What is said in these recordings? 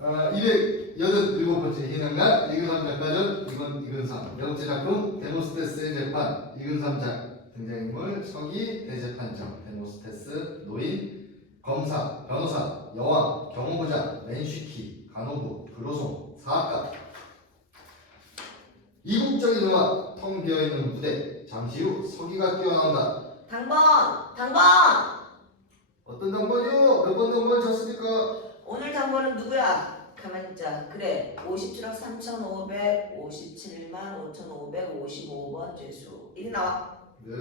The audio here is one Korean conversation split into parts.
287번째 희생날 이근삼 작가전 이근삼 네 번째 작품 데모스테스의 재판 이근삼작 등장인물 서기 대재판장 데모스테스 노인 검사 변호사 여왕 경호부장 맨쉬키 간호부 교로송 사학가 이국적인 음악 텅 비어있는 무대 잠시 후 서기가 뛰어나온다. 당번! 어떤 당번이요? 몇 번 당번 쳤습니까? 오늘 당번은 누구야? 가만히 있자. 그래, 57억 3,557만 5,555번 죄수. 이리 나와. 네.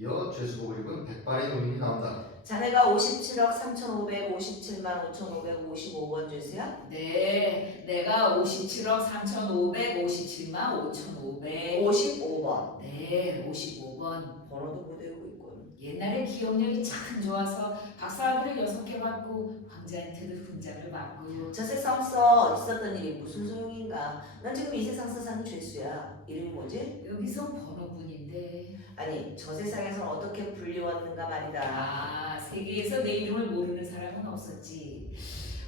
이어 죄수복 입은 백발의 노인이 나온다. 자네가 57억 3,557만 5,555번 죄수야? 네, 내가 57억 3,557만 5,500. 55번. 네, 55번. 번호도 못 외우고 있군. 옛날에 기억력이 참 좋아서 박사학위를 6개 받고 황제한테도 훈장을 받고. 저 세상서 있었던 일이 무슨 소용인가? 난 지금 이 세상서 사는 죄수야. 이름이 뭐지? 여기서 번호뿐인데. 아니, 저 세상에선 어떻게 불리웠는가 말이다. 아, 세계에서 내 이름을 모르는 사람은 없었지.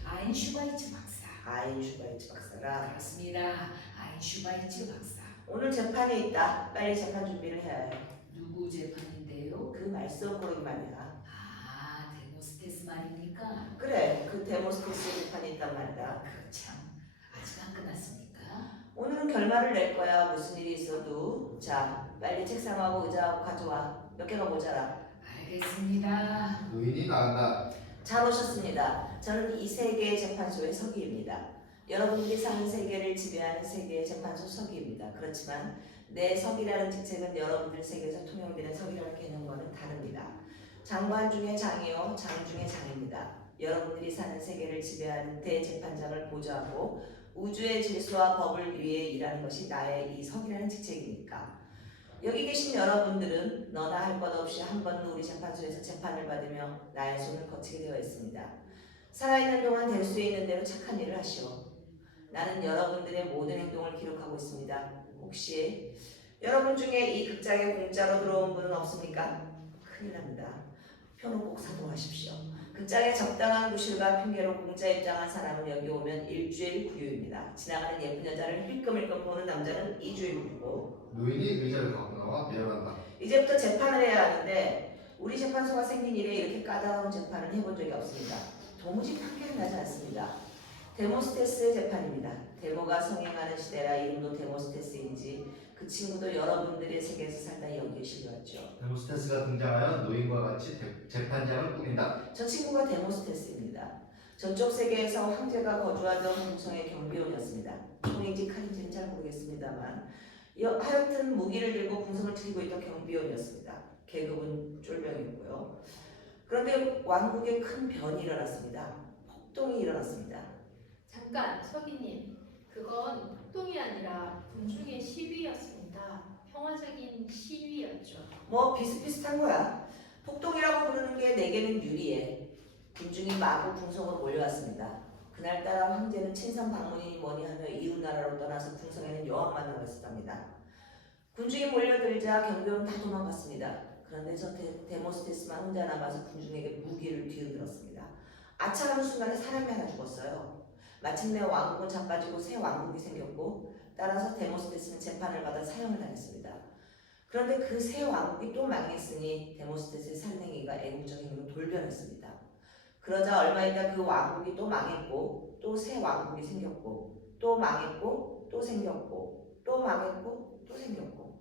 아인슈바이츠 박사. 아인슈바이츠 박사가 그렇습니다. 아인슈바이츠 박사. 오늘 재판에 있다. 빨리 재판 준비를 해야 해. 누구 재판인데요? 그 말썽꾸러기 말이야. 아, 데모스테스 말입니까? 그래, 그 데모스테스 재판이 있단 말이다. 참, 아직 안 끝났습니까? 오늘은 결말을 낼 거야. 무슨 일이 있어도. 자, 빨리 책상하고 의자하고 가져와. 몇 개가 모자라. 알겠습니다. 노인이 나간다. 잘 오셨습니다. 저는 이 세계의 재판소의 서기입니다. 여러분들이 사는 세계를 지배하는 세계의 재판소 서기입니다. 그렇지만 내 서기라는 직책은 여러분들 세계에서 통용되는 서기라는 개념과는 다릅니다. 장관 중에 장이요, 장 중에 장입니다. 여러분들이 사는 세계를 지배하는 대재판장을 보좌하고 우주의 질서와 법을 위해 일하는 것이 나의 이 서기라는 직책이니까. 여기 계신 여러분들은 너나 할 것 없이 한 번도 우리 재판소에서 재판을 받으며 나의 손을 거치게 되어 있습니다. 살아있는 동안 될 수 있는 대로 착한 일을 하시오. 나는 여러분들의 모든 행동을 기록하고 있습니다. 혹시 여러분 중에 이 극장에 공짜로 들어온 분은 없습니까? 큰일 납니다. 표는 꼭 사도하십시오. 극장에 적당한 구실과 핑계로 공짜 입장한 사람은 여기 오면 일주일 구유입니다. 지나가는 예쁜 여자를 힐끔힐끔 보는 남자는 2주일 구유고. 노인이 의자를 갖고 나와 배열한다. 이제부터 재판을 해야 하는데 우리 재판소가 생긴 이래 이렇게 까다로운 재판을 해본 적이 없습니다. 도무지 판결이 나지 않습니다. 데모스테스의 재판입니다. 데모가 성행하는 시대라 이름도 데모스테스인지 그 친구도 여러분들의 세계에서 살다 여기에 실려왔죠. 데모스테스가 등장하여 노인과 같이 재판장을 꾸민다. 저 친구가 데모스테스입니다. 저쪽 세계에서 황제가 거주하던 궁성의 경비원이었습니다. 총인지 칼인지는 잘 모르겠습니다만 하여튼 무기를 들고 궁성을 지키고 있던 경비원이었습니다. 계급은 쫄병이었고요. 그런데 왕국에 큰 변이 일어났습니다. 폭동이 일어났습니다. 잠깐, 서기님. 그건 폭동이 아니라 군중의 시위였습니다. 평화적인 시위였죠. 뭐 비슷비슷한 거야. 폭동이라고 부르는 게 내게는 유리해. 군중이 마구 궁성으로 몰려왔습니다. 그날따라 황제는 친선 방문이니 뭐니 하며 이웃 나라로 떠나서 궁성에는 여왕만 남았었답니다. 군중이 몰려들자 경비원은 다 도망갔습니다. 그런데 저 데모스테스만 혼자 남아서 군중에게 무기를 뒤흔들었습니다. 아차하는 순간에 사람이 하나 죽었어요. 마침내 왕국은 자빠지고 새 왕국이 생겼고 따라서 데모스테스는 재판을 받아 사형을 당했습니다. 그런데 그 새 왕국이 또 망했으니 데모스테스의 살인행위가 애국적 행위로 돌변했습니다. 그러자 얼마 있다 그 왕국이 또 망했고 또 새 왕국이 생겼고 또 망했고 또 생겼고 또 망했고 또 생겼고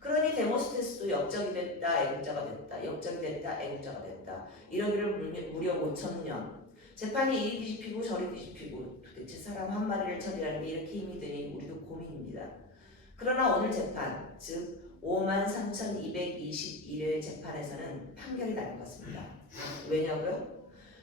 그러니 데모스테스도 역적이 됐다 애국자가 됐다 역적이 됐다 애국자가 됐다 이러기를 무려 5,000년 재판이 이리 뒤집히고 저리 뒤집히고 도대체 사람 한 마리를 처리하는 게 이렇게 힘이 드니 우리도 고민입니다. 그러나 오늘 재판 즉 53,221회 재판에서는 판결이 날 것 같습니다. 왜냐고요?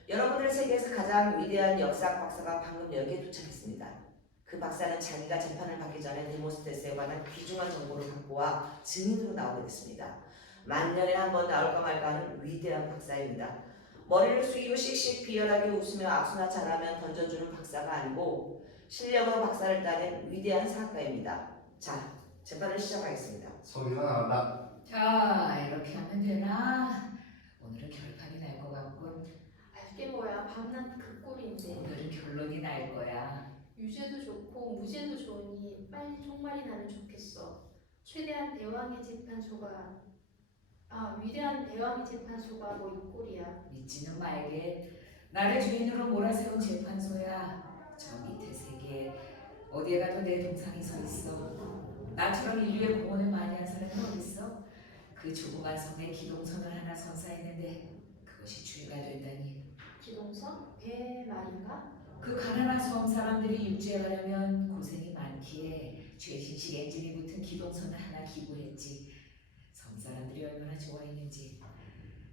여러분들 세계에서 가장 위대한 역사 박사가 방금 여기에 도착했습니다. 그 박사는 자기가 재판을 받기 전에 데모스테스에 관한 귀중한 정보를 갖고 와 증인으로 나오게 됐습니다. 만년에 한 번 나올까 말까 하는 위대한 박사입니다. 머리를 숙이고 씩씩 비열하게 웃으며 악수나 잘하면 던져주는 박사가 아니고 실력으로 박사를 따낸 위대한 사학가입니다. 자, 재판을 시작하겠습니다. 서기가 나간다. 자, 이렇게 하면 되나? 오늘은 결판이 날 것 같군. 알게 뭐야, 밤낮 그 꼴인데. 오늘은 결론이 날 거야. 유죄도 좋고 무죄도 좋으니 빨리 총말이 나면 좋겠어. 최대한 대왕의 재판소가 위대한 대왕의 재판소가 뭐 이 꼴이야. 믿지는 말게. 나를 주인으로 몰아세운 재판소야. 저 밑에 세계에 어디에 가도 내 동상이 서 있어. 나처럼 인류의 공헌을 많이 한 사람은 어딨어? 그 조그만 섬에 기동선을 하나 선사했는데 그것이 주의가 된다니. 기동선? 배 말인가? 그 가난한 섬 사람들이 육지에 가려면 고생이 많기에 최신식 엔진이 붙은 기동선을 하나 기부했지. 섬 사람들이 얼마나 좋아했는지.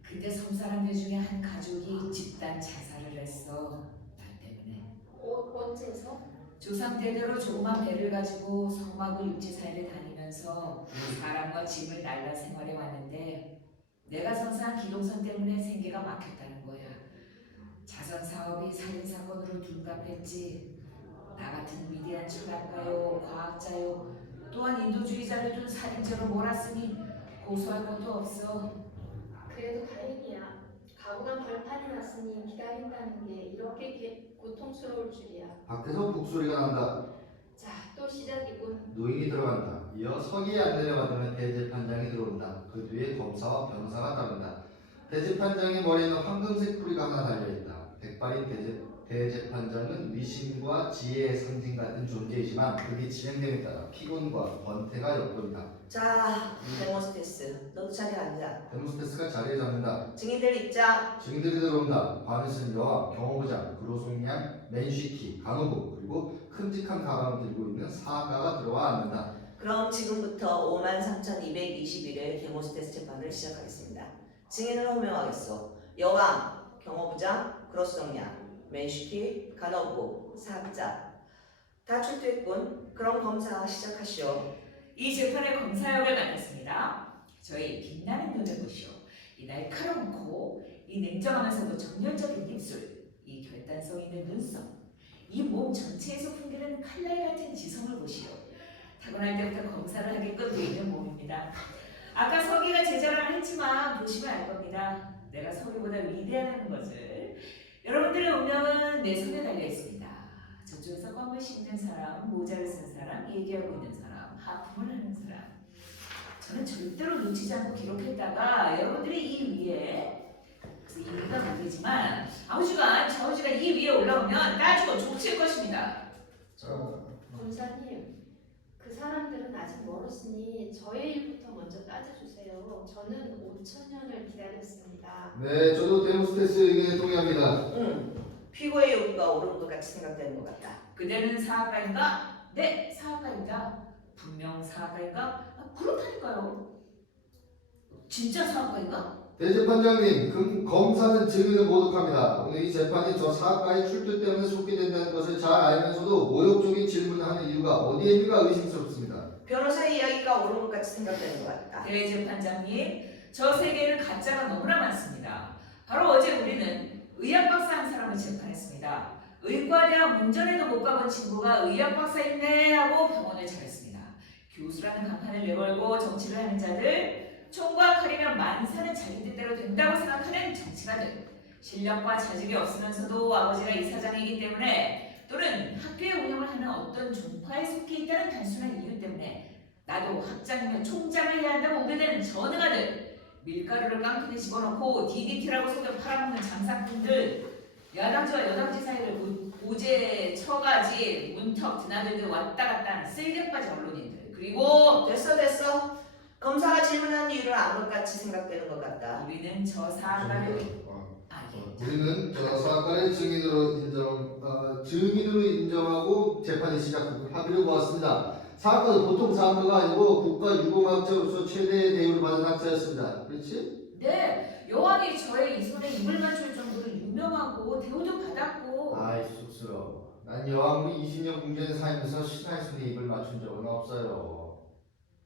근데 섬 사람들 중에 한 가족이 집단 자살을 했어. 나 때문에. 언제서? 조상 대대로 조그만 배를 가지고 섬하고 육지 사이를 다니면서 사람과 짐을 날라 생활해 왔는데 내가 선사한 기동선 때문에 생계가 막혔다는 거야. 자선 사업이 살인 사건으로 둔갑했지. 나 같은 위대한 철학가요, 과학자요, 또한 인도주의자를 둔 살인죄로 몰았으니 고소할 것도 없어. 그래도 다행이야. 가부간 결판이 났으니 기다린다는 게 이렇게 고통스러울 줄이야. 밖에서 북소리가 난다. 자, 또 시작이군. 노인이 들어간다. 이어 서기에 안내를 받으면 대재판장이 들어온다. 그 뒤에 검사와 변호사가 따른다. 대재판장의 머리에는 황금색 뿌리가 하나 달려있다. 백발인 대재판장은 위신과 지혜의 상징 같은 존재이지만 그게 진행됨에 따라 피곤과 권태가 엿보인다. 자, 데모스테스, 너도 자리에 앉아. 데모스테스가 자리에 잡는다. 증인들 입장. 증인들이 들어온다. 관에서는 여왕, 경호부장, 그로송양, 맨쉬키, 간호부 그리고 큼직한 가방을 들고 있는 사가가 들어와 앉는다. 그럼 지금부터 53,221일 데모스테스 재판을 시작하겠습니다. 증인을 호명하겠소. 여왕, 경호부장, 그로송양, 맨쉬키, 간호부, 사자. 다 출두했군. 그럼 검사 시작하시오. 이 재판의 검사 역을 맡았습니다. 저희 빛나는 눈을 보시오. 이 날카로운 코, 이 냉정하면서도 정열적인 입술, 이 결단성 있는 눈썹, 이 몸 전체에서 풍기는 칼날 같은 지성을 보시오. 타고날 때부터 검사를 하게끔 돼 있는 몸입니다. 아까 서기가 제 자랑을 했지만 보시면 알 겁니다. 내가 서기보다 위대하다는 것을. 여러분들의 운명은 내 손에 달려 있습니다. 저쪽에서 껌을 씹는 사람, 모자를 쓴 사람, 얘기하고 있는 사람, 하품을 하는 사람. 저는 절대로 놓치지 않고 기록했다가 여러분들이 이 위에, 그래서 이 위가 다르지만 아우지가 좌우지가 이 위에 올라오면 따지고 족칠 것입니다. 검사님, 그 사람들은 아직 멀었으니 저의 일부터 먼저 따져주세요. 저는 5,000년을 기다렸습니다. 네, 저도 데모스테스 의견에 동의합니다. 피고의 요구가 옳은 것 같이 생각되는 것 같다. 그대는 사학가인가? 네, 사학가입니다. 분명 사학가인가? 그렇다니까요. 진짜 사학가인가? 대재판장님, 검사는 증인을 모독합니다. 오늘 이 재판이 저 사학과의 출두 때문에 속기된다는 것을 잘 알면서도 모욕적인 질문을 하는 이유가 어디에 있는가 의심스럽습니다. 변호사의 이야기가 옳은 것 같이 생각되는 것 같다. 대재판장님, 저 세계에는 가짜가 너무나 많습니다. 바로 어제 우리는 의학 박사 한 사람을 재판했습니다. 의과대학 문전에도 못 가본 친구가 의학 박사있네 하고 병원을 차렸습니다. 교수라는 간판을 내걸고 정치를 하는 자들, 총과 칼이면 만사는 자기 뜻대로 된다고 생각하는 정치가들, 실력과 자질이 없으면서도 아버지가 이사장이기 때문에 또는 학교의 운영을 하는 어떤 종파에 속해 있다는 단순한 이유 때문에 나도 학장이면 총장을 해야 한다고 오게 되는 전능아들, 밀가루를 깡통에 집어넣고 DDT라고 속여 팔아먹는 장사꾼들, 야당지와 여당지 사이를 고제, 처가지, 문턱 드나들듯 왔다 갔다 하는 쓸개빠지 언론인들, 그리고 됐어. 검사가 질문한 이유를 안 것 같이 생각되는 것 같다. 우리는 저 사람을 우리는 저 사학과를 증인으로 인정하고 재판이 시작하고 합의를 보았습니다. 사학과는 보통 사학과가 아니고 국가유공학자로서 최대의 대우를 받은 학자였습니다. 그렇지? 네, 여왕이 저의 이 손에 입을 맞출 정도로 유명하고 대우도 받았고. 아이 쑥스러워. 난 여왕으로 20년 궁전에 살면서 신하의 손에 입을 맞춘 적은 없어요.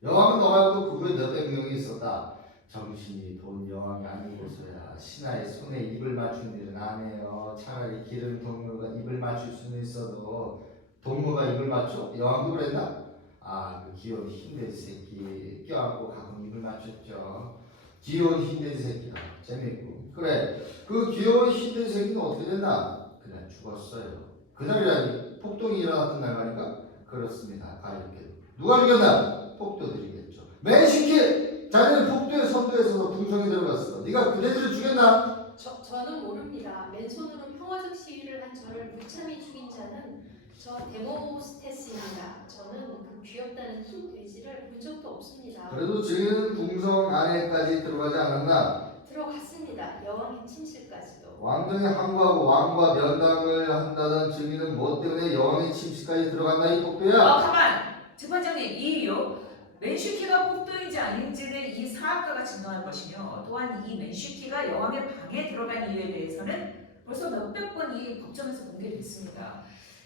여왕은 너 말고 그 후에 몇백 명이 있었다. 정신이 돈 여왕이 아니고서야 신하의 손에 입을 맞춘 일은 안 해요. 차라리 기른 동무가 입을 맞출 수는 있어도 동무가 입을 맞춰? 여왕도 그랬나? 아, 그 귀여운 흰돼지 새끼 껴안고 가끔 입을 맞췄죠. 귀여운 흰돼지 새끼다. 재밌고. 그래, 그 귀여운 흰돼지 새끼는 어떻게 됐나? 그냥 죽었어요. 그날이라니 폭동이 일어났던 날 말인가? 그렇습니다. 가이렇게 누가 죽였나? 폭도들이겠죠. 맨시키 자네는 폭도의 선두에 서서 궁성에 들어갔어. 네가 그대들을 죽였나? 저는 모릅니다. 맨손으로 평화적 시위를 한 저를 무참히 죽인 자는 저 데모스테스입니다. 저는 그 귀엽다는 흰 돼지를 본 적도 없습니다. 그래도 증인은 궁성 안에까지 들어가지 않았나? 들어갔습니다. 여왕의 침실까지도. 왕정에 항거하고 왕과 면담을 한다던 증인은 뭐 때문에 여왕의 침실까지 들어갔나 이 폭도야? 가만! 재판장님, 이 이유 맨슈키가 폭도인지 아닌지는 이 사학가가 증명할 것이며 또한 이 맨슈키가 여왕의 방에 들어간 이유에 대해서는 벌써 몇백 번 이 법정에서 공개됐습니다.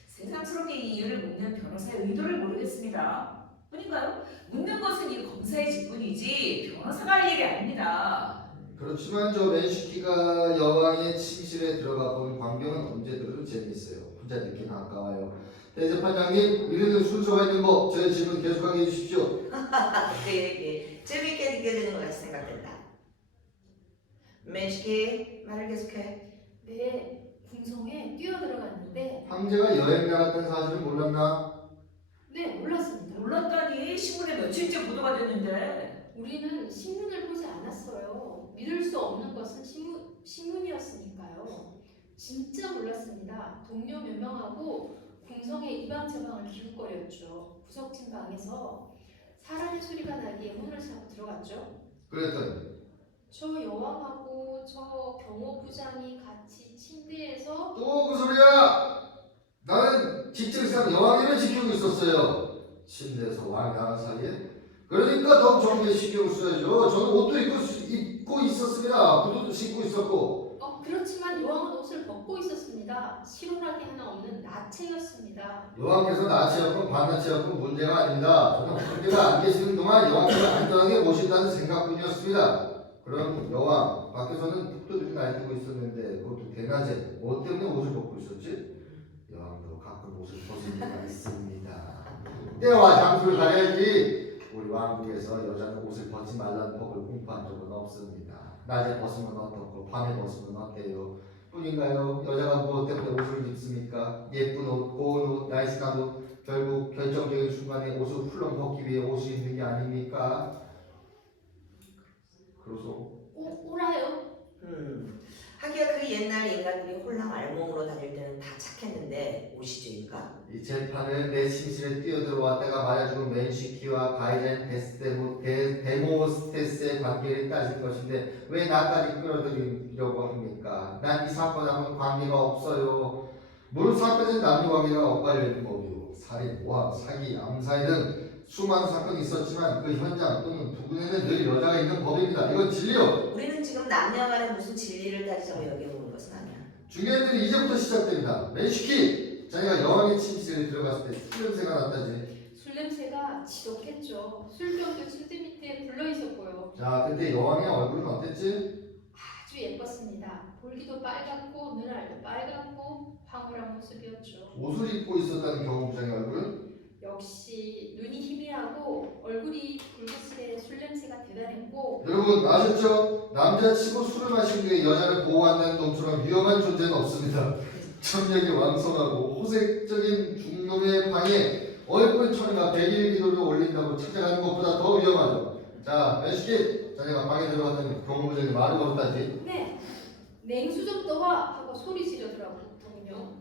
세상스럽게 이 이유를 묻는 변호사의 의도를 모르겠습니다. 뿐인가요? 묻는 것은 이 검사의 직분이지 변호사가 할 일이 아닙니다. 그렇지만 저 맨시키가 여왕의 침실에 들어가 본 광경은 언제 들어도 재미있어요. 혼자 듣기 가까워요. 대재판장님, 이르는 순서가 있는 법, 저의 질문 계속하게 해주십시오. 그 얘기 재밌게 느껴지는 것 같이 생각된다. 맨시키 말을 계속해. 네, 궁성에 뛰어들어갔는데 황제가 여행 나갔던 사실을 몰랐나? 네, 몰랐습니다. 몰랐다니 신문에 며칠째 보도가 됐는데 우리는 신문을 보지 않았어요. 믿을 수 없는 것은 신문이었으니까요. 진짜 몰랐습니다. 동료 몇 명하고 궁성의 이방저방을 기웃거렸죠. 구석진 방에서 사람의 소리가 나기에 문을 차고 들어갔죠. 그랬더니 저 여왕하고 저 경호부장이 같이 침대에서 또 그 소리야! 나는 직책상 여왕님을 지키고 있었어요. 침대에서 왕이 나간 사이에? 그러니까 더 정비에 신경을 써야죠. 저는 옷도 입고 있었습니다. 구두도 신고 있었고. 그렇지만 여왕은 옷을 벗고 있었습니다. 실오라기 하나 없는 나체였습니다. 여왕께서 나치였건 반나치였건 문제가 아닙니다. 저는 황제가 안 계시는 동안 여왕께서 안전하게 모신다는 생각뿐이었습니다. 그럼 여왕, 밖에서는 폭도들이 날뛰고 있었는데 그것도 대낮에 뭐 때문에 옷을 벗고 있었지? 여왕도 가끔 옷을 벗을 때가 있습니다. 때와 장소를 가려야지. 우리 왕국에서 여자는 옷을 벗지 말라는 법을 공포한 적은 없습니다. 낮에 벗으면 어떻고 밤에 벗으면 어때요? 뿐인가요? 여자가 무엇 때문에 옷을 입습니까? 예쁜 옷, 고운 옷, 날씬한 옷, 결국 결정적인 순간에 옷을 훌렁 벗기 위해 옷을 입는 게 아닙니까? 그래서 오라요? 하기야 그 옛날 인간들이 홀랑 알몸으로 다닐 때는 다 착했는데 오시주인가? 이 재판은 내 침실에 뛰어들어왔다가 맞아 죽은 맨시키와 가이자인 데모스테스의 관계를 따진 것인데 왜 나까지 끌어들이려고 합니까? 난 이 사건하고는 관계가 없어요. 모든 사건에는 남녀 관계가 엇갈려 있는 법이요. 살인, 모함, 사기, 암살 등 수많은 사건이 있었지만 그 현장 또는 부근에는 늘 여자가 있는 법입니다. 이건 진리요. 우리는 지금 남녀 간에 무슨 진리를 따지자고 여겨보는 것은 아니야. 중요한 일은 이제부터 시작됩니다. 맨시키! 자네가 여왕의 침실에 들어갔을 때 술 냄새가 났다지. 술 냄새가 지독했죠. 술병도 침대 밑에 불러 있었고요. 자, 그때 여왕의 얼굴은 어땠지? 아주 예뻤습니다. 볼기도 빨갛고 눈알도 빨갛고 황홀한 모습이었죠. 옷을 입고 있었다는 경호부장의 얼굴은? 역시 눈이 희미하고 얼굴이 붉으시되 술 냄새가 대단했고 여러분 아셨죠? 남자치고 술을 마신 뒤에 여자를 보호한다는 놈처럼 위험한 존재는 없습니다. 청력이 왕성하고 호색적인 중놈의 방에 얼굴 천이나 백일 기도를 올린다고 찾아가는 것보다 더 위험하죠. 자, 맨시키! 자네가 방에 들어갔더니 경호부장이 말을 걸었다지. 네, 냉수 좀 떠와 하고 소리 지르더라고요.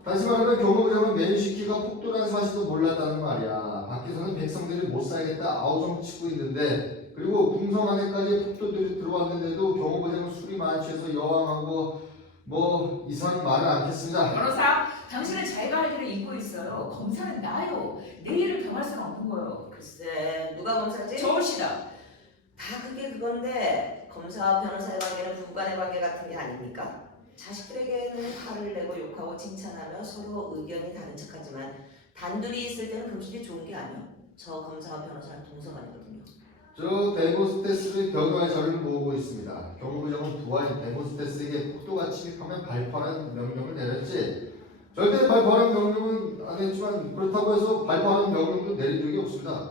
다시 말하면 경호부장은 맨시키가 폭도란 사실도 몰랐다는 말이야. 밖에서는 백성들이 못 살겠다 아우성 치고 있는데 그리고 궁성 안에까지 폭도들이 들어왔는데도 경호부장은 술이 많이 취해서 여왕하고 뭐 이상 말은 않겠습니다. 변호사, 당신은 자기가 할 일을 잊고 있어요. 검사는 나요. 내 일을 병할 수는 없는 거예요. 글쎄 누가 검사지? 저울시다. 다 그게 그건데 검사와 변호사의 관계는 부부간의 관계 같은 게 아닙니까? 자식들에게는 화를 내고 욕하고 칭찬하며 서로 의견이 다른 척하지만 단둘이 있을 때는 금실이 좋은 게 아니야. 저 검사와 변호사는 동성아니거든요. 저 데모스테스를 변호할 저를 모으고 있습니다. 경호부장은 부하인 데모스테스에게 폭도가 침입하면 발포하는 명령을 내렸지. 절대 발포하는 명령은 안 했지만 그렇다고 해서 발포하는 명령도 내린 적이 없습니다.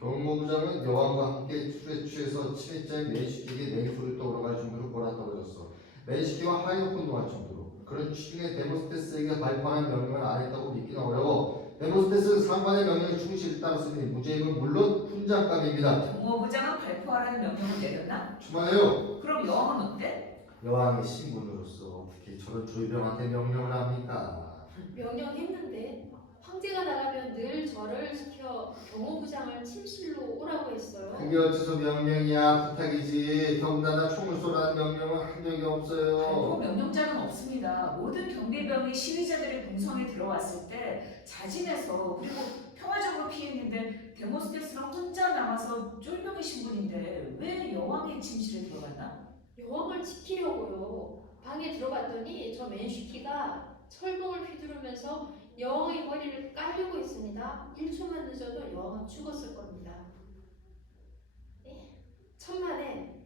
경호부장은 여왕과 함께 술에 취해서 침입자인 맨시키에게 냉수를 떠오러갈 정도로 몰아떨어졌어. 맨시키와 하이로콘 동할 정도로. 그런 취중에 데모스테스에게 발표하는 명령을 안 했다고 믿기는 어려워. 데모스테스는 상관의 명령에 충실히 따랐으니 무죄임은 물론 훈장감입니다. 경호부장은 발표하라는 명령을 내렸나? 주만해요. 그럼 여왕은 어때? 여왕의 신분으로서 어떻게 저런 조이병한테 명령을 합니까? 명령했는데 황제가 나가면 늘 저를 시켜 경호부장을 침실로 오라고 했어요. 그게 어째서 명령이야? 부탁이지. 더군다나 총을 쏘라는 명령은 한 적이 발포 없어요. 명령장은 없습니다. 모든 경비병이 시위자들의 궁성에 들어왔을 때 자진해서 그리고 평화적으로 피했는데 데모스테스는 혼자 남아서 쫄병의 신분인데 왜 여왕의 침실에 들어갔나? 여왕을 지키려고요. 방에 들어갔더니 저 맨슈키가 철봉을 휘두르면서 여왕의 머리를 깔려고 했습니다. 1초만 늦어도 여왕은 죽었을 겁니다. 천만에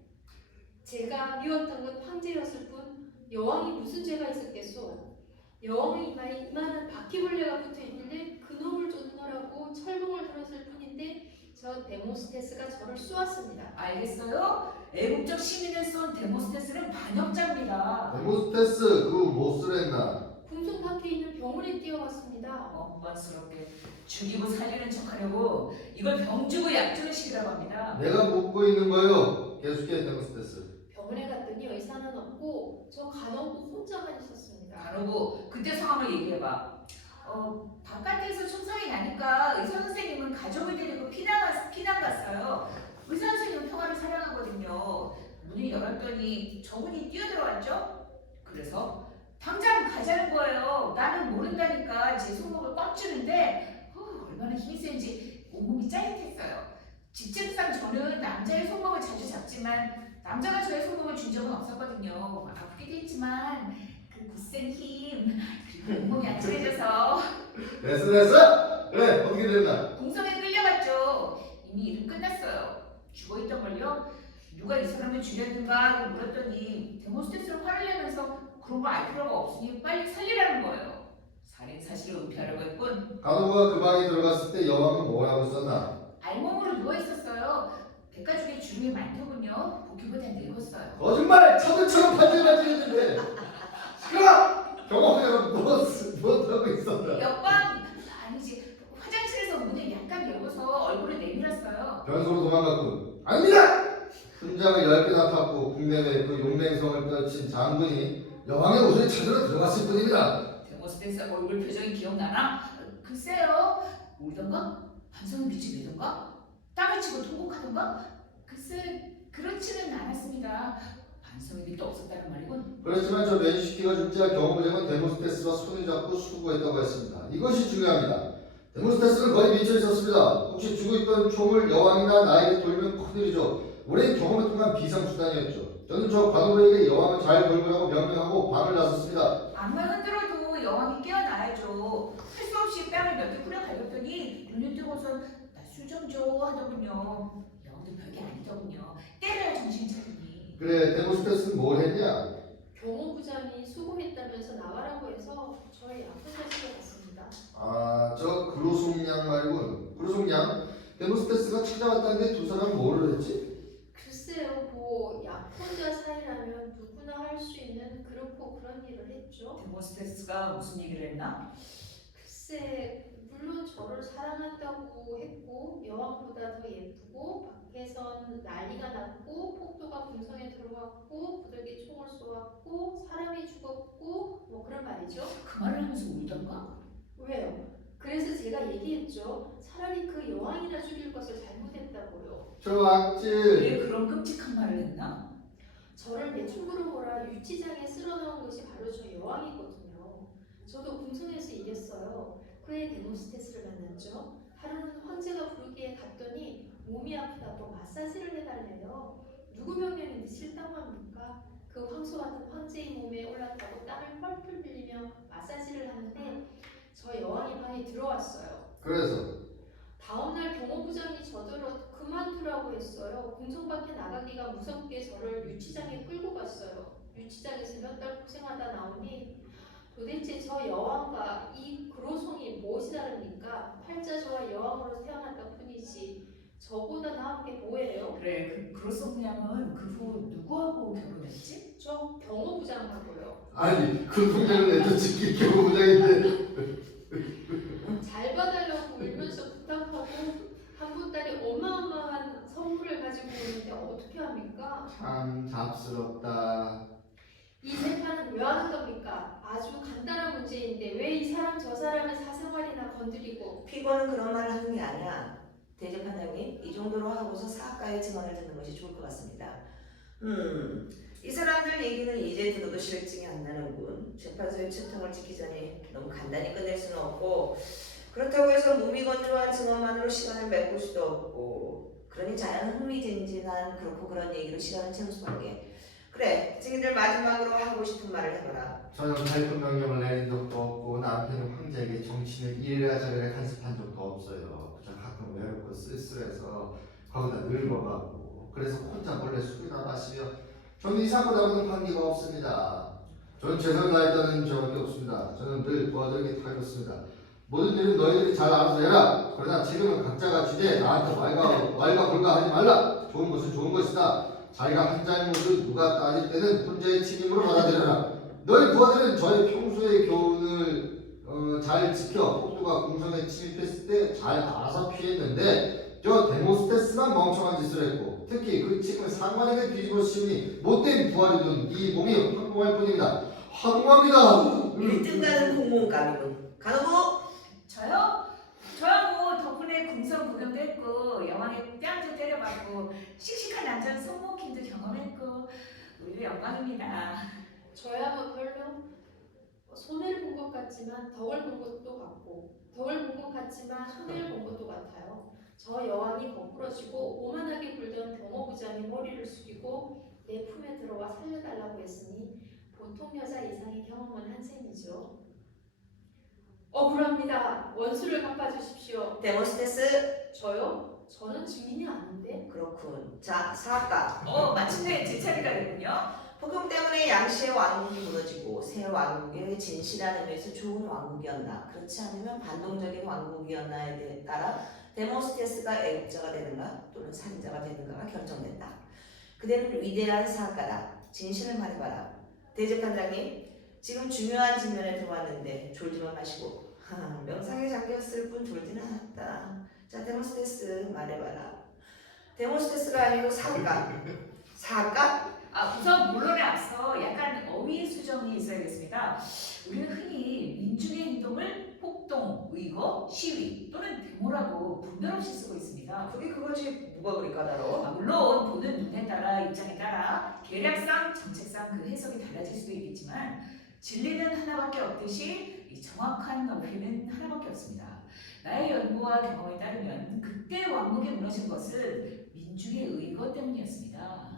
제가 미웠던 건 황제였을 뿐 여왕이 무슨 죄가 있었겠소? 여왕의 이마에 이만한 바퀴벌레가 붙어있는데 그놈을 쫓느라고 철봉을 들었을 뿐인데 저 데모스테스가 저를 쏘았습니다. 알겠어요? 애국적 시민을 쏜 데모스테스는 반역자입니다. 데모스테스 그 못을 했나? 궁성 밖에 있는 병원에 뛰어갔습니다. 뻔뻔스럽게 죽이고 살리는 척하려고 이걸 병주고 약주는 식이라고 합니다. 내가 묻고 있는 거요. 계속해 데모스테스. 병원에 갔더니 의사는 없고 저 간호부 혼자만 있었습니다. 간호부 그때 상황을 얘기해봐. 바깥에서 총성이 나니까 의사 선생님은 가족을 데리고 피난 갔어요. 의사 선생님은 평화를 사랑하거든요. 문을 열었더니 저분이 뛰어들어왔죠. 그래서 당장 가자는 거예요. 나는 모른다니까 제 손목을 꽉 쥐는데 얼마나 힘이 센지 온몸이 짜릿했어요. 직책상 저는 남자의 손목을 자주 잡지만 남자가 저의 손목을 쥔 적은 없었거든요. 아프기도 했지만 그 굳센 힘 그리고 온몸이 아찔해져서 됐어. 그래 어떻게 됐나? 궁성에 끌려갔죠. 이미 일은 끝났어요. 죽어있던걸요. 누가 이 사람을 죽였는가 물었더니 데모스테스는 화를 내면서 그런 거 알 필요가 없으니 빨리 살리라는 거예요. 살인 사실을 은폐하려고 했군. 간호부가 그 방에 들어갔을 때 여왕은 뭐라고 썼나? 알몸으로 누워있었어요. 백가죽에 주름이 많더군요. 보기보다 늙었어요. 거짓말! 차들처럼 반질반질했는데 시끄러! 경호부장은 무엇하고 있었나? 옆방 아니지 화장실에서 문을 약간 열고서 얼굴을 내밀었어요. 변소로 도망갔군. 아닙니다! 훈장을 10개 나탔고 국내외 그 용맹성을 떨친 장군이 여왕의 옷을 찾으러 들어갔을 뿐입니다. 데모스테스 얼굴 표정이 기억나나? 글쎄요. 울던가? 반성이 빛이 내던가? 땅을 치고 통곡하던가? 글쎄 그렇지는 않았습니다. 반성의 빛도 없었다는 말이군. 그렇지만 저 맨시키가 죽자 경호부장은 데모스테스와 손을 잡고 수고했다고 했습니다. 이것이 중요합니다. 데모스테스는 거의 미쳐 있었습니다. 혹시 죽어 있던 총을 여왕이나 나에게 돌면 큰일이죠. 우리는 경험을 통한 비상수단이었죠. 저는 저 관우에게 여왕을 잘 돌보라고 명령하고 방을 나섰습니다. 암만 흔들어도 여왕이 깨어나야죠. 할 수 없이 뺨을 몇 개 뿌려 갈겼더니 눈을 뜨고서 나 술 좀 줘 하더군요. 여왕도 별게 아니더군요. 때려야 정신 차리니. 그래 데모스테스는 뭘 했냐? 경호부장이 수고했다면서 나가라고 해서 저희 약혼자실에 갔습니다. 아 저 그로송양 말군. 그로송양 데모스테스가 찾아왔다는데 두 사람 뭐를 했지? 글쎄요, 뭐 약혼자 사이라면 누구나 할 수 있는 그렇고 그런 일을 했죠. 데모스테스가 무슨 얘기를 했나? 글쎄, 물론 저를 사랑한다고 했고 여왕보다 더 예쁘고 밖에선 난리가 났고 폭도가 궁성에 들어왔고 부득이 총을 쏘았고 사람이 죽었고 뭐 그런 말이죠. 그 말을 하면서 울던가? 왜요? 그래서 제가 얘기했죠. 차라리 그 여왕이나 죽일 것을 잘못했다고요. 저 악질. 왜 그런 끔찍한 말을 했나? 저를 매춘부로 몰아 유치장에 쓸어넣은 것이 바로 저 여왕이거든요. 저도 궁성에서 일했어요. 그의 데모스테스를 만났죠. 하루는 황제가 부르기에 갔더니 몸이 아프다고 마사지를 해달래요. 누구 명령인지 싫다고 합니까? 그 황소 같은 황제의 몸에 올랐다고 땀을 펄펄 흘리며 마사지를 하는데 저 여왕이 방에 들어왔어요. 그래서 다음날 경호부장이 저더러 그만두라고 했어요. 궁성 밖에 나가기가 무섭게 저를 유치장에 끌고 갔어요. 유치장에서 몇 달 고생하다 나오니 도대체 저 여왕과 이 그로송이 무엇이 다릅니까? 팔자 저와 여왕으로 태어났다 뿐이지 저보다 나은 게 뭐예요? 그래, 그로송양은 그 후 누구하고 결혼했지? 저 경호부장하고요. 아니 그 통장을 내도 지킬 경고장인데 잘 봐달라고 울면서 부탁하고 한 보따리 어마어마한 선물을 가지고 오는데 어떻게 합니까? 참 잡스럽다. 이 재판은 왜 하는 겁니까? 아주 간단한 문제인데 왜 이 사람 저 사람의 사생활이나 건드리고. 피고는 그런 말을 하는 게 아니야. 대재판장님, 이 정도로 하고서 사학가의 증언을 듣는 것이 좋을 것 같습니다. 이 사람들 얘기는 이제 들어도 실증이 안 나는군. 재판소의 채통을 지키자니 너무 간단히 끝낼 수는 없고, 그렇다고 해서 무미건조한 증언만으로 시간을 메꿀 수도 없고, 그러니 자연 흥미진진한 그렇고 그런 얘기로 시간을 채울 수밖에. 그래, 증인들 마지막으로 하고 싶은 말을 해봐라. 저는 발표 명령을 내린 적도 없고 남편이 황제에게 정신을 이래라 저래라 간섭한 적도 없어요. 그저 가끔 외롭고 쓸쓸해서 거기다 늙어가고 그래서 혼자 몰래 술이나 마시며 저는 이 사고랑은 관계가 없습니다. 저는 최선을 다했다는 적이 없습니다. 저는 늘 도와드리기 타였습니다. 모든 일은 너희들이 잘 알아서 해라. 그러나 지금은 각자가 주제 나한테 왈가불가 하지 말라. 좋은 것은 좋은 것이다. 자기가 한 잘못을 누가 따질 때는 혼자의 책임으로 받아들여라. 너희 부하들은 저희 평소의 교훈을 잘 지켜 폭도가 공성에 침입했을 때 잘 알아서 피했는데 저 데모스테스만 멍청한 짓을 했고 특히 그 책임을 상관에게 뒤집어 씌우니 못된 부하들은 이 몸이 황공할 뿐입니다. 황공합니다. 1등 가는 공무원감이군. 간호부! 저요? 저야 뭐 덕분에 궁성 구경도 했고 여왕의 뺨도 때려봤고 씩씩한 남자는 손목힘도 경험했고 오히려 영광입니다. 저야 뭐 별로 손해를 본 것 같지만 덕을 본 것도 같고 덕을 본 것 같지만 손해를 본 것도 같아요. 저 여왕이 거꾸러지고 오만하게 굴던 병호부장이 머리를 숙이고 내 품에 들어와 살려달라고 했으니 보통 여자 이상의 경험은 한 셈이죠. 억울합니다. 원수를 갚아주십시오. 데모스테스! 저요? 저는 증인이 아닌데. 그렇군. 자, 사학가. 마침내 제 차례가 됐군요. 폭동 때문에 양씨의 왕국이 무너지고 새 왕국의 진실한 의미에서 좋은 왕국이었나 그렇지 않으면 반동적인 왕국이었나에 따라 데모스테스가 애국자가 되는가 또는 살인자가 되는가가 결정된다. 그대는 위대한 사학가다. 진실을 말해봐라. 대재판장님, 지금 중요한 질문에 들어왔는데 졸지만 마시고 명상에 잠겼을 뿐 졸지는 않았다. 자, 데모스테스 말해봐라. 데모스테스가 아니고 사학가. 사학가? 우선 본론에 앞서 약간 어휘 수정이 있어야겠습니다. 우리는 흔히 민중의 행동을 폭동, 의거, 시위 또는 데모라고 분별 없이 쓰고 있습니다. 그게 그거지 뭐가 그리 까다로워? 물론 보는 눈에 따라 입장에 따라 계략상 정책상 그 해석이 달라질 수도 있겠지만 진리는 하나밖에 없듯이 이 정확한 어휘는 하나밖에 없습니다. 나의 연구와 경험에 따르면 그때 왕국이 무너진 것은 민중의 의거 때문이었습니다.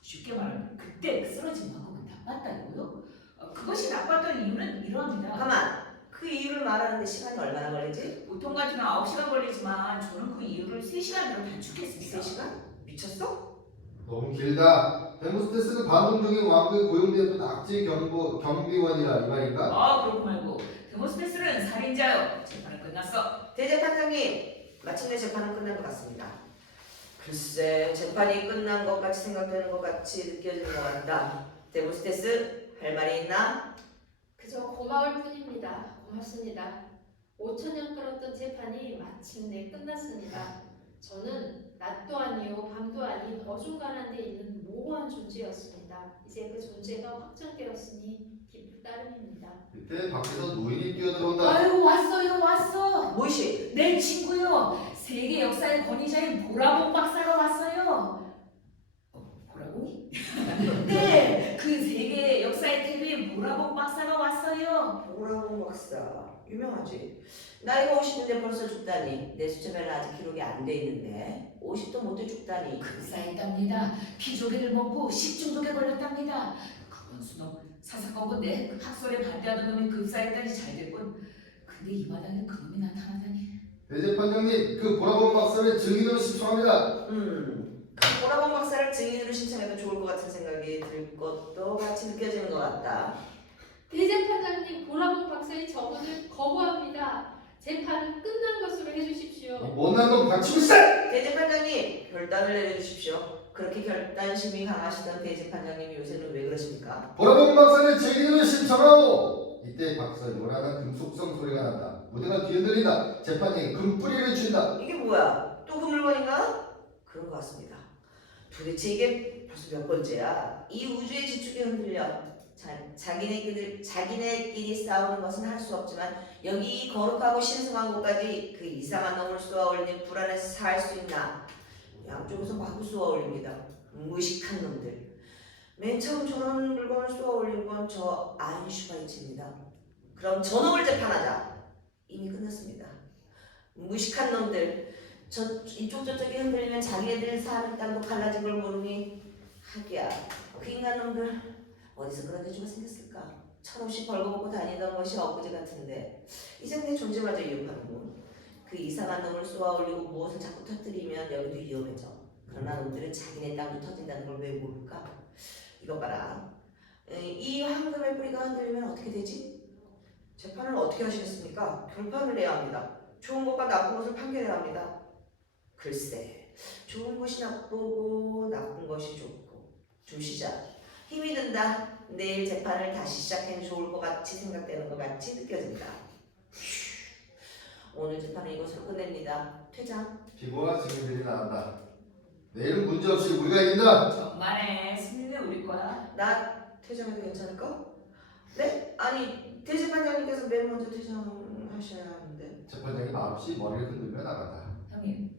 쉽게 말하면 그때 쓰러진 왕국은 나빴다고요? 그것이 나빴던 이유는 이러합니다. 잠깐만, 그 이유를 말하는데 시간이 얼마나 걸리지? 보통 같으면 9시간 걸리지만 저는 그 이유를 3시간으로 단축했습니다. 3시간? 미쳤어? 너무 길다. 데모스테스는 반동적인 왕국에 고용되었던 악질 경비원이라 이 말인가? 그렇고 말고 데모스테스는 살인자요. 재판은 끝났어. 대재판장님, 마침내 재판은 끝난 것 같습니다. 글쎄, 재판이 끝난 것 같이 생각되는 것 같이 느껴지는 것 같다. 데모스테스, 할 말이 있나? 그저 고마울 뿐입니다. 고맙습니다. 5천년 끌었던 재판이 마침내 끝났습니다. 저는 낮도 아니요 밤도 아닌 어중간한 데 있는 모호한 존재였습니다. 이제 그 존재가 확정되었으니 기쁠 따름입니다. 그때 밖에서 노인이 뛰어들어온다. 아유 왔어. 무엇이? 내 친구요. 세계 역사의 권위자인 보라봉 박사가 왔어요. 보라봉이? 네, 그 세계 역사의 태비인 보라봉 박사가 왔어요. 보라봉 박사, 유명하지? 나이가 50인데 벌써 죽다니. 내 수첩에는 아직 기록이 안 돼 있는데 50도 못해 죽다니. 급사했답니다. 피조개를 먹고 식중독에 걸렸답니다. 그건 수놈 사사건건데 학설에 반대하던 놈이 급사했다니 잘 됐군. 근데 이 마당에 그놈이 나타나다니. 대재판장님, 그 보라본 박사를 증인으로 신청합니다. 그 보라봉 박사를 증인으로 신청해도 좋을 것 같은 생각이 들 것도 같이 느껴지는 것 같다. 대재판장님, 보라봉 박사의 저문을 거부합니다. 재판은 끝난 것으로 해주십시오. 이 못난 놈 닥치고 있어! 대재판장님, 결단을 내려주십시오. 그렇게 결단심이 강하시던 대재판장님이 요새는 왜 그러십니까? 보라본 박사는 증인을 신청하오. 이때 박사 요란한 금속성 소리가 난다. 무대가 뒤흔들린다. 재판장이 금뿌리를 쥔다. 이게 뭐야? 또 그 물건인가? 그런 것 같습니다. 도대체 이게 벌써 몇 번째야? 이 우주의 지축이 흔들려. 자기네끼리 싸우는 것은 할 수 없지만 여기 이 거룩하고 신성한 곳까지 그 이상한 놈을 쏘아 올리니 불안해서 살 수 있나? 양쪽에서 마구 쏘아 올립니다. 무식한 놈들. 맨 처음 저런 물건을 쏘아 올린 건 저 아인슈바이츠입니다. 그럼 저놈을 재판하자. 이미 끝났습니다. 무식한 놈들. 이쪽 저쪽이 흔들리면 자기네들 사는 땅도 갈라진 걸 모르니 하기야. 그 인간놈들 어디서 그런 대주가 생겼을까? 철없이 벌거벗고 다니던 것이 엊그제 같은데 이젠 내 존재마저 위협하는군. 그 이상한 놈을 쏘아 올리고 무엇을 자꾸 터뜨리면 여기도 위험해져. 그러나 놈들은 자기네 땅도 터진다는 걸 왜 모를까? 이것 봐라. 이 황금의 뿌리가 흔들리면 어떻게 되지? 재판을 어떻게 하시겠습니까? 결판을 내야 합니다. 좋은 것과 나쁜 것을 판결해야 합니다. 글쎄, 좋은 것이 나쁘고 나쁜 것이 좋고. 좀 쉬자. 힘이 든다. 내일 재판을 다시 시작하면 좋을 것 같이 생각되는 것 같이 느껴진다. 오늘 재판은 이것으로 끝냅니다. 퇴장. 피고와 증인들이 나간다. 내일은 문제없이 우리가 이긴다. 정말에 승리는 우리 거야. 나 퇴장해도 괜찮을까? 네? 아니 대재판장님께서 맨 먼저 퇴장하셔야 하는데. 재판장이 말없이 머리를 흔들며 나간다. 형님,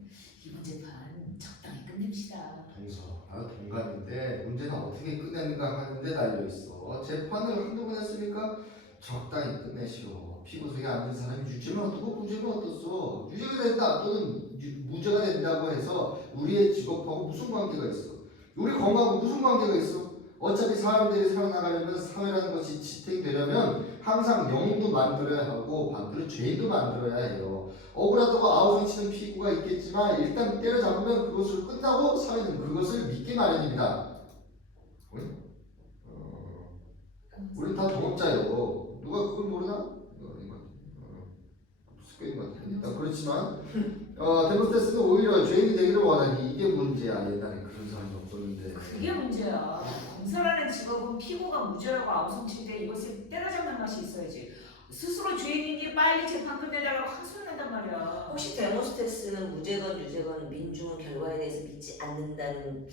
이번 재판 적당히 끝냅시다. 동서, 나도 동감인데 문제는 어떻게 끝내는가 하는데 달려있어. 재판을 한두 번 했으니까 적당히 끝내시오. 피고석에 앉은 사람이 유죄면 어떻고 무죄면 어떻소. 유죄가 된다 또는 무죄가 된다고 해서 우리의 직업하고 무슨 관계가 있어. 우리 건강하고 무슨 관계가 있어. 어차피 사람들이 살아나가려면 사회라는 것이 지탱되려면 항상 영웅도 만들어야 하고 반대로 죄인도 만들어야 해요. 억울하다고 아우성치는 피고가 있겠지만 일단 때려잡으면 그것으로 끝나고 사회는 그것을 믿기 마련입니다. 우리 다 동업자예요. 누가 그걸 모르나? 습관인 것 같아. 일단 그렇지만 데모스테스는 오히려 죄인이 되기를 원하니 이게 문제야. 옛날에 그런 사람이 없었는데. 그게 문제야. 검사라는 직업은 피고가 무죄라고 아우성칠 때 이것을 때려잡는 맛이 있어야지. 스스로 죄인이니 빨리 재판 끝내달라고 항소한단 말이야. 혹시 데모스테스는 무죄건 유죄건 민중은 결과에 대해서 믿지 않는다는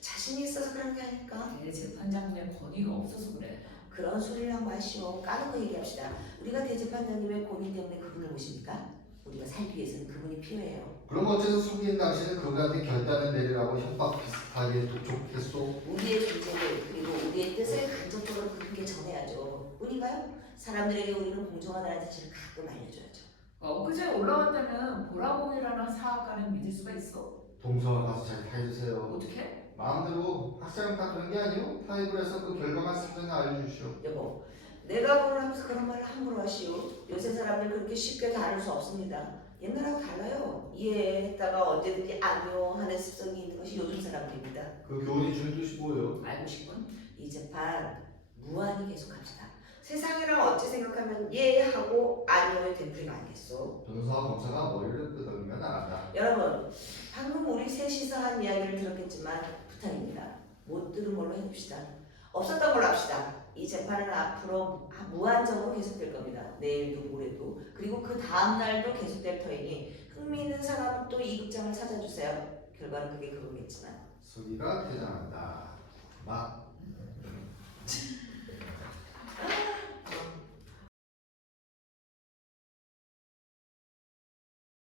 자신이 있어서 그런 게 아닐까? 내 재판장님의 권위가 없어서 그래. 그런 소리를 하고 마시오. 까놓고 얘기합시다. 우리가 대재판장님의 권위 때문에 그분을 모십니까? 우리가 살기 위해서는 그분이 필요해요. 그럼 어째서 속인 당신은 그분한테 결단을 내리라고 협박 비슷하게 독촉했소? 우리의 존재를 그리고 우리의 뜻을 간접적으로 그분께 전해야죠. 뿐인가요? 사람들에게 우리는 공정하다는 사실을 가끔 알려줘야죠. 엊그제 올라온 데는 보라공이라는 사학과는 믿을 수가 있어? 동서가 가서 잘 타해주세요. 어떻게? 마음대로 학생은 다 그런 게 아니오. 타입을 해서 그 결과만 사전에 알려주시오. 여보, 내가 뭘 하면서 그런 말을 함부로 하시오. 요새 사람들 그렇게 쉽게 다룰 수 없습니다. 옛날하고 달라요. 이해했다가 언제든지 아니요 하는 습성이 있는 것이 요즘 사람들입니다. 그 교훈이 주는 뜻이 뭐예요? 알고 싶군? 이 재판 무한히 계속합시다. 세상이랑 어찌 생각하면 예 하고 아니요의 되풀이가 아니겠소. 변호사와 검사가 머리를 끄덕이며 나간다. 여러분, 방금 우리 셋이서 한 이야기를 들었겠지만 부탁입니다. 못 들은 걸로 해둡시다. 없었던 걸로 합시다. 이 재판은 앞으로 무한정으로 계속될 겁니다. 내일도 모레도 그리고 그 다음 날도 계속될 터이니 흥미있는 사람은 또 이 극장을 찾아주세요. 결과는 그게 그거겠지만 수기가 퇴장한다. 막